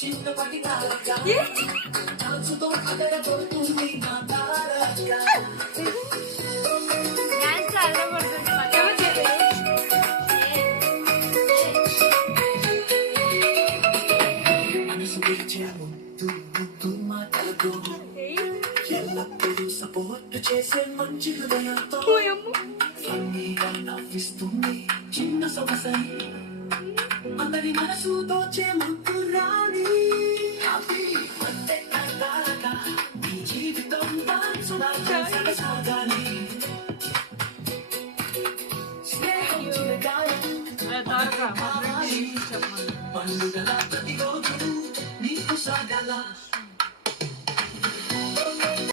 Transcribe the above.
చిన్నపటి డాన్సుతో అదరగొడుతుంది నా తారక. మనసు విరిచే ముద్దు ముద్దు మాటలతో ఎల్లప్పుడూ సపోర్ట్ చేసే మంచి హృదయంతో ఫన్నీగా నవ్విస్తుంది చిన్న సొగసని అందరి మనసు దోచే ముద్దు రాణి. హ్యాపీ బర్త్డే నా తారక, నీ జీవితం డాన్సులా సాగాలి. స్నేహం చిరకాలం పండుగల ప్రతిరోజు నీకు సాగాల.